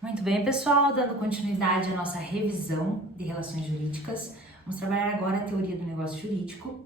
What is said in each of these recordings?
Muito bem, pessoal, dando continuidade à nossa revisão de relações jurídicas, vamos trabalhar agora a teoria do negócio jurídico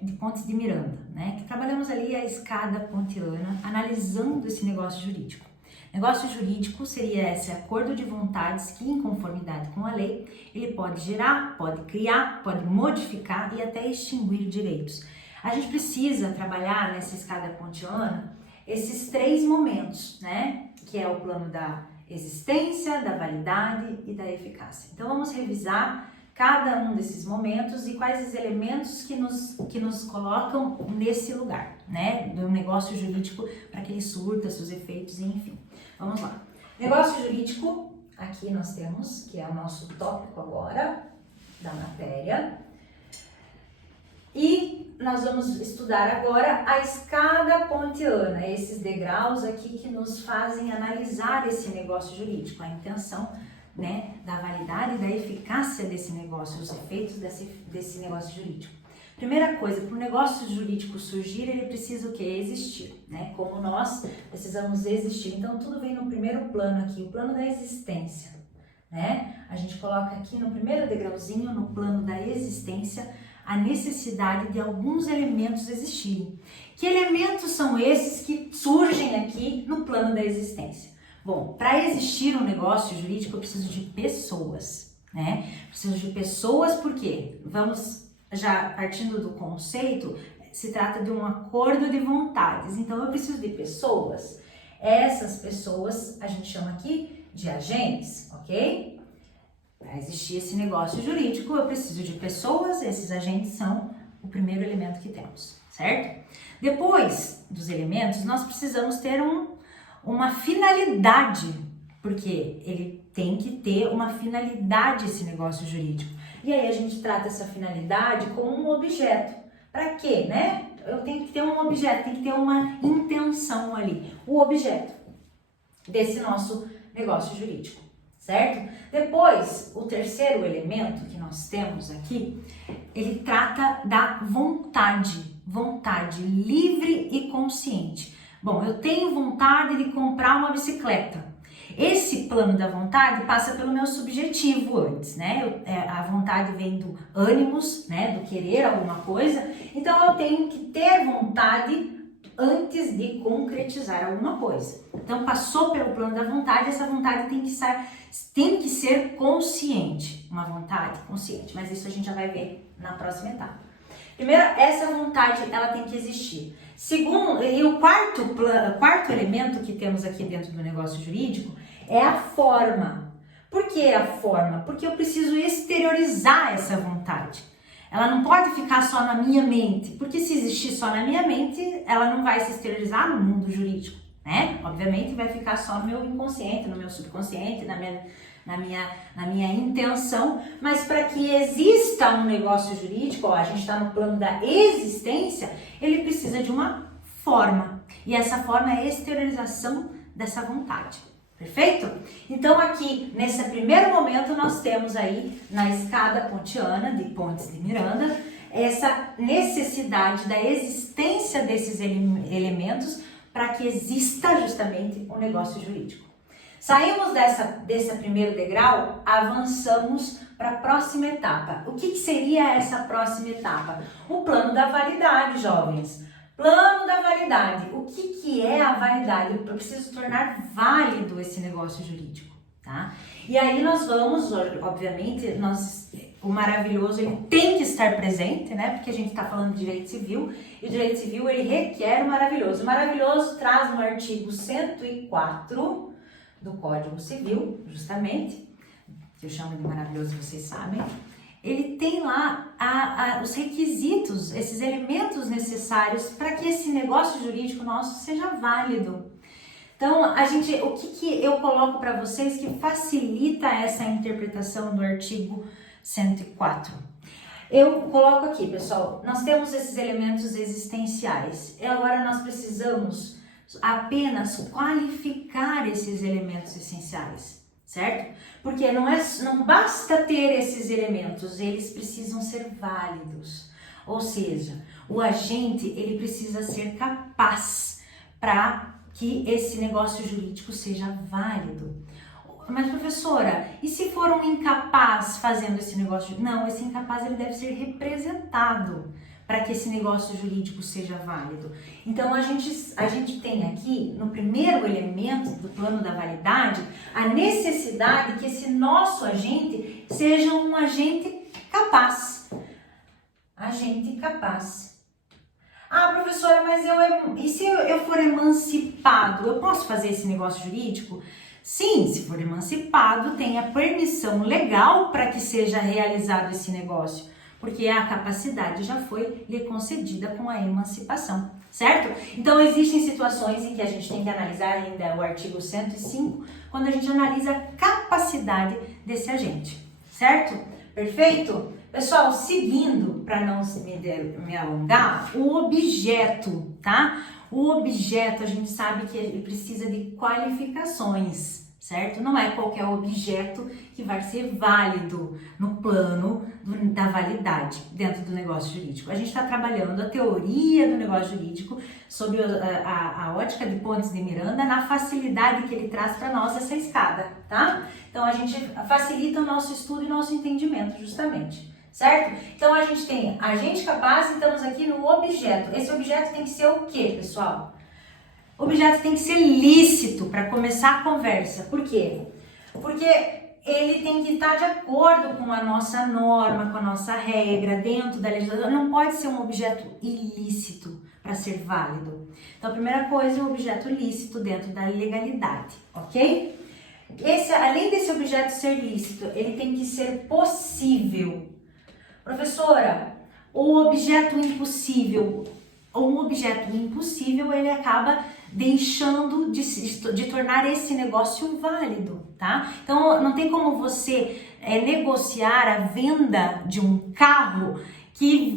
de Pontes de Miranda, né? Que trabalhamos ali a escada pontiana, analisando esse negócio jurídico. Negócio jurídico seria esse acordo de vontades que, em conformidade com a lei, ele pode gerar, pode criar, pode modificar e até extinguir direitos. A gente precisa trabalhar nessa escada pontiana esses três momentos, né? Que é o plano da existência, da validade e da eficácia. Então vamos revisar cada um desses momentos e quais os elementos que nos colocam nesse lugar, né? Do negócio jurídico para que ele surta seus efeitos, enfim. Vamos lá. Negócio jurídico, aqui nós temos, que é o nosso tópico agora da matéria. E nós vamos estudar agora a escada pontiana, esses degraus aqui que nos fazem analisar esse negócio jurídico, a intenção, né, da validade e da eficácia desse negócio, os efeitos desse negócio jurídico. Primeira coisa, para o negócio jurídico surgir, ele precisa o quê? Existir, né? Como nós precisamos existir. Então, tudo vem no primeiro plano aqui, o plano da existência, né? A gente coloca aqui no primeiro degrauzinho, no plano da existência, a necessidade de alguns elementos existirem. Que elementos são esses que surgem aqui no plano da existência? Bom, para existir um negócio jurídico eu preciso de pessoas, né? Preciso de pessoas porque, vamos já partindo do conceito, se trata de um acordo de vontades, então eu preciso de pessoas. Essas pessoas a gente chama aqui de agentes, ok? Para existir esse negócio jurídico, eu preciso de pessoas, esses agentes são o primeiro elemento que temos, certo? Depois dos elementos, nós precisamos ter uma finalidade, porque ele tem que ter uma finalidade esse negócio jurídico. E aí a gente trata essa finalidade como um objeto. Para quê, né? Eu tenho que ter um objeto, tem que ter uma intenção ali, o objeto desse nosso negócio jurídico, certo? Depois, o terceiro elemento que nós temos aqui, ele trata da vontade livre e consciente. Bom, eu tenho vontade de comprar uma bicicleta. Esse plano da vontade passa pelo meu subjetivo antes, né? A vontade vem do ânimos, né? Do querer alguma coisa. Então, eu tenho que ter vontade antes de concretizar alguma coisa. Então, passou pelo plano da vontade, essa vontade tem que ser consciente. Uma vontade consciente, mas isso a gente já vai ver na próxima etapa. Primeiro, essa vontade, ela tem que existir. Segundo, e o quarto elemento que temos aqui dentro do negócio jurídico é a forma. Por que a forma? Porque eu preciso exteriorizar essa vontade. Ela não pode ficar só na minha mente, porque se existir só na minha mente, ela não vai se exteriorizar no mundo jurídico, né? Obviamente vai ficar só no meu inconsciente, no meu subconsciente, na minha intenção, mas para que exista um negócio jurídico, ó, a gente está no plano da existência, ele precisa de uma forma, e essa forma é a exteriorização dessa vontade. Perfeito? Então aqui, nesse primeiro momento, nós temos aí, na escada pontiana de Pontes de Miranda, essa necessidade da existência desses elementos para que exista justamente um negócio jurídico. Saímos desse primeiro degrau, avançamos para a próxima etapa. O que seria essa próxima etapa? O plano da validade, jovens. Plano da validade. O que é a validade? Eu preciso tornar válido esse negócio jurídico, tá? E aí nós vamos, obviamente, o maravilhoso ele tem que estar presente, né? Porque a gente está falando de direito civil e o direito civil ele requer o maravilhoso. O maravilhoso traz no artigo 104 do Código Civil, justamente, que eu chamo de maravilhoso, vocês sabem. Ele tem lá os requisitos, esses elementos necessários para que esse negócio jurídico nosso seja válido. Então, o que eu coloco para vocês que facilita essa interpretação do artigo 104? Eu coloco aqui, pessoal, nós temos esses elementos existenciais e agora nós precisamos apenas qualificar esses elementos essenciais, certo? Porque não basta ter esses elementos, eles precisam ser válidos. Ou seja, o agente ele precisa ser capaz para que esse negócio jurídico seja válido. Mas professora, e se for um incapaz fazendo esse negócio? Não, esse incapaz ele deve ser representado para que esse negócio jurídico seja válido. Então a gente tem aqui no primeiro elemento do plano da validade a necessidade que esse nosso agente seja um agente capaz. Agente capaz. Ah, professora, mas e se eu for emancipado, eu posso fazer esse negócio jurídico? Sim, se for emancipado, tem a permissão legal para que seja realizado esse negócio, porque a capacidade já foi lhe concedida com a emancipação, certo? Então, existem situações em que a gente tem que analisar ainda o artigo 105, quando a gente analisa a capacidade desse agente, certo? Perfeito? Pessoal, seguindo, para não me alongar, o objeto, tá? O objeto, a gente sabe que ele precisa de qualificações, certo? Não é qualquer objeto que vai ser válido no plano da validade dentro do negócio jurídico. A gente está trabalhando a teoria do negócio jurídico sob a ótica de Pontes de Miranda, na facilidade que ele traz para nós essa escada, tá? Então, a gente facilita o nosso estudo e nosso entendimento, justamente. Certo? Então, a gente tem agente capaz e estamos aqui no objeto. Esse objeto tem que ser o quê, pessoal? O objeto tem que ser lícito para começar a conversa. Por quê? Porque ele tem que estar de acordo com a nossa norma, com a nossa regra, dentro da legislação. Não pode ser um objeto ilícito para ser válido. Então, a primeira coisa é o objeto lícito dentro da legalidade, ok? Além desse objeto ser lícito, ele tem que ser possível. Professora, o objeto impossível, um objeto impossível, ele acaba deixando de tornar esse negócio válido, tá? Então, não tem como você negociar a venda de um carro que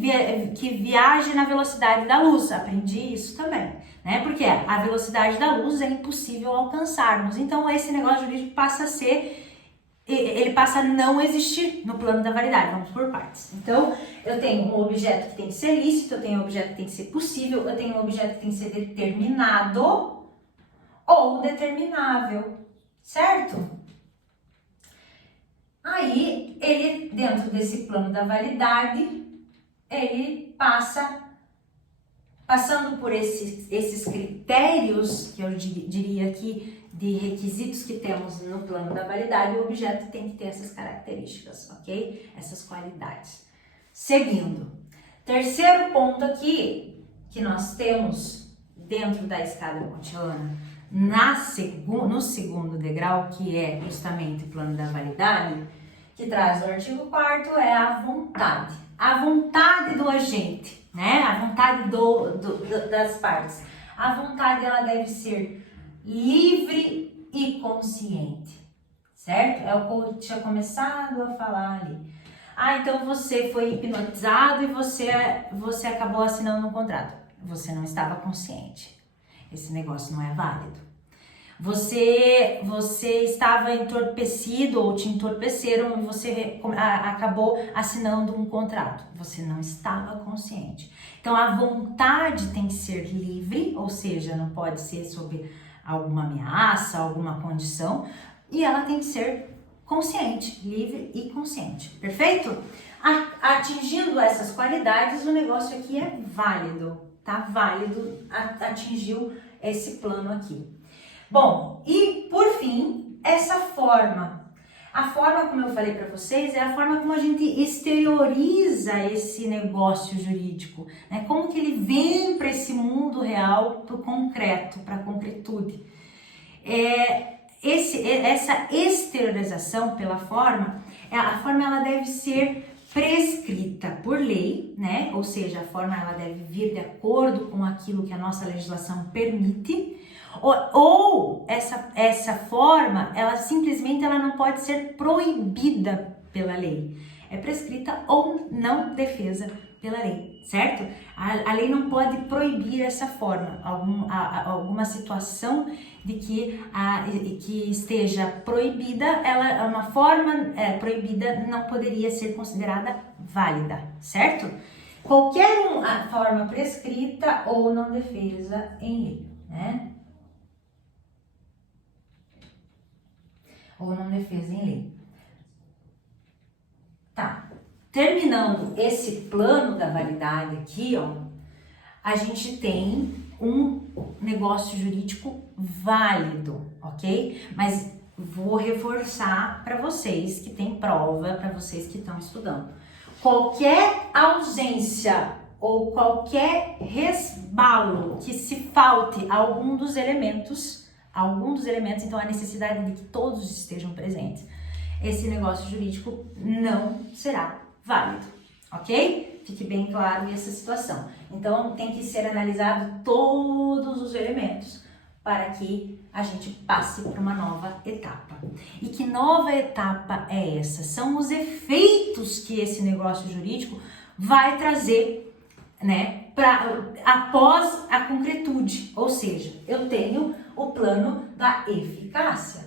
viaje na velocidade da luz. Aprendi isso também, né? Porque a velocidade da luz é impossível alcançarmos. Então, esse negócio jurídico passa a não existir no plano da validade. Vamos por partes. Então, eu tenho um objeto que tem que ser lícito, eu tenho um objeto que tem que ser possível, eu tenho um objeto que tem que ser determinado ou determinável, certo? Aí, ele, dentro desse plano da validade, ele passando por esses critérios, que eu diria aqui, de requisitos que temos no plano da validade, o objeto tem que ter essas características, ok? Essas qualidades. Seguindo, terceiro ponto aqui, que nós temos dentro da escada pontiana, no segundo degrau, que é justamente o plano da validade, que traz o artigo 4º, é a vontade. A vontade do agente, né? A vontade das partes. A vontade, ela deve ser livre e consciente, certo? É o que eu tinha começado a falar ali. Ah, então você foi hipnotizado e você acabou assinando um contrato. Você não estava consciente. Esse negócio não é válido. Você estava entorpecido ou te entorpeceram e você acabou assinando um contrato. Você não estava consciente. Então, a vontade tem que ser livre, ou seja, não pode ser sob alguma ameaça, alguma condição, e ela tem que ser consciente, livre e consciente. Perfeito? Atingindo essas qualidades, o negócio aqui é válido, tá? Válido, atingiu esse plano aqui. Bom, e por fim, essa forma. A forma, como eu falei para vocês, é a forma como a gente exterioriza esse negócio jurídico, né? Como que ele vem para esse mundo real, para o concreto, para a concretude. Essa exteriorização pela forma, a forma ela deve ser prescrita por lei, né? Ou seja, a forma ela deve vir de acordo com aquilo que a nossa legislação permite, ou essa forma, ela simplesmente não pode ser proibida pela lei. É prescrita ou não defesa pela lei, certo? A lei não pode proibir essa forma, alguma situação de que esteja proibida, uma forma proibida não poderia ser considerada válida, certo? Qualquer forma prescrita ou não defesa em lei, né? ou não defesa em lei. Tá. Terminando esse plano da validade aqui, ó, a gente tem um negócio jurídico válido, ok? Mas vou reforçar para vocês que tem prova, para vocês que estão estudando. Qualquer ausência ou qualquer resbalo que se falte a algum dos elementos, então a necessidade de que todos estejam presentes, esse negócio jurídico não será válido, ok? Fique bem claro essa situação. Então, tem que ser analisado todos os elementos para que a gente passe para uma nova etapa. E que nova etapa é essa? São os efeitos que esse negócio jurídico vai trazer, né, após a concretude. Ou seja, eu tenho o plano da eficácia.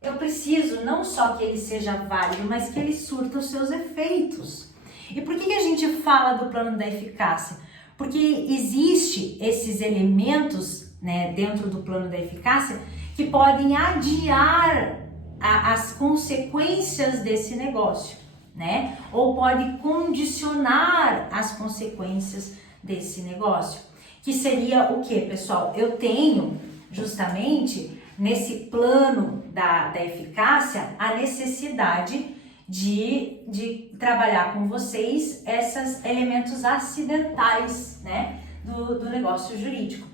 Eu preciso não só que ele seja válido, mas que ele surta os seus efeitos. E por que a gente fala do plano da eficácia? Porque existe esses elementos, né, dentro do plano da eficácia que podem adiar as consequências desse negócio, né? Ou pode condicionar as consequências desse negócio. Que seria o que, pessoal? Eu tenho justamente nesse plano da eficácia a necessidade de trabalhar com vocês esses elementos acidentais, né, do negócio jurídico.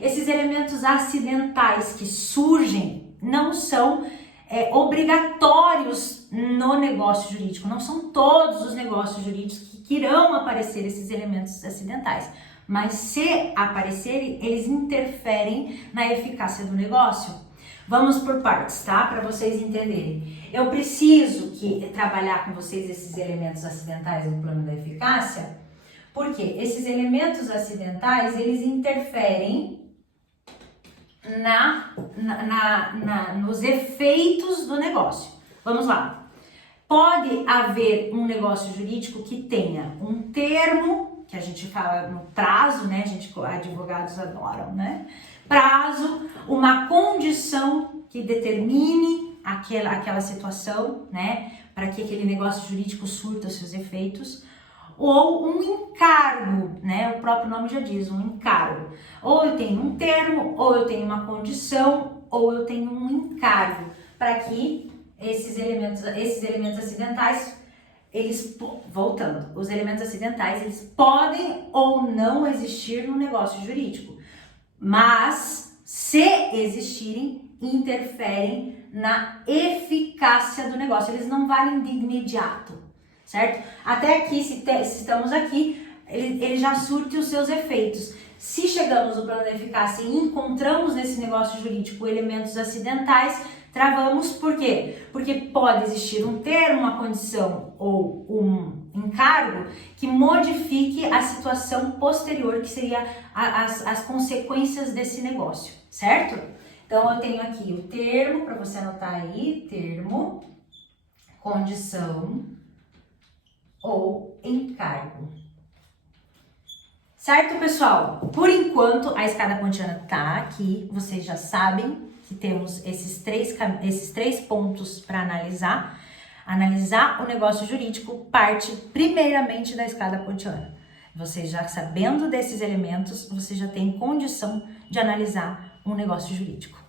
Esses elementos acidentais que surgem não são obrigatórios no negócio jurídico, não são todos os negócios jurídicos que irão aparecer esses elementos acidentais, mas se aparecerem, eles interferem na eficácia do negócio. Vamos por partes, tá? Para vocês entenderem. Eu preciso trabalhar com vocês esses elementos acidentais no plano da eficácia, porque esses elementos acidentais, eles interferem nos efeitos do negócio. Vamos lá. Pode haver um negócio jurídico que tenha um termo, que a gente fala no prazo, né? Advogados adoram, né? Prazo, uma condição que determine aquela situação, né, para que aquele negócio jurídico surta os seus efeitos, ou um encargo, né, o próprio nome já diz, um encargo. Ou eu tenho um termo, ou eu tenho uma condição, ou eu tenho um encargo, para que esses elementos acidentais, os elementos acidentais, eles podem ou não existir no negócio jurídico. Mas, se existirem, interferem na eficácia do negócio. Eles não valem de imediato, certo? Até aqui, se estamos aqui, ele já surte os seus efeitos. Se chegamos no plano da eficácia e encontramos nesse negócio jurídico elementos acidentais, travamos. Por quê? Porque pode existir um termo, uma condição ou um encargo que modifique a situação posterior, que seria as consequências desse negócio, certo? Então, eu tenho aqui o termo, para você anotar aí, termo, condição ou encargo. Certo, pessoal? Por enquanto, a escada pontiana tá aqui, vocês já sabem que temos esses três pontos para analisar. Analisar o negócio jurídico parte primeiramente da escada pontiana. Você já sabendo desses elementos, você já tem condição de analisar um negócio jurídico.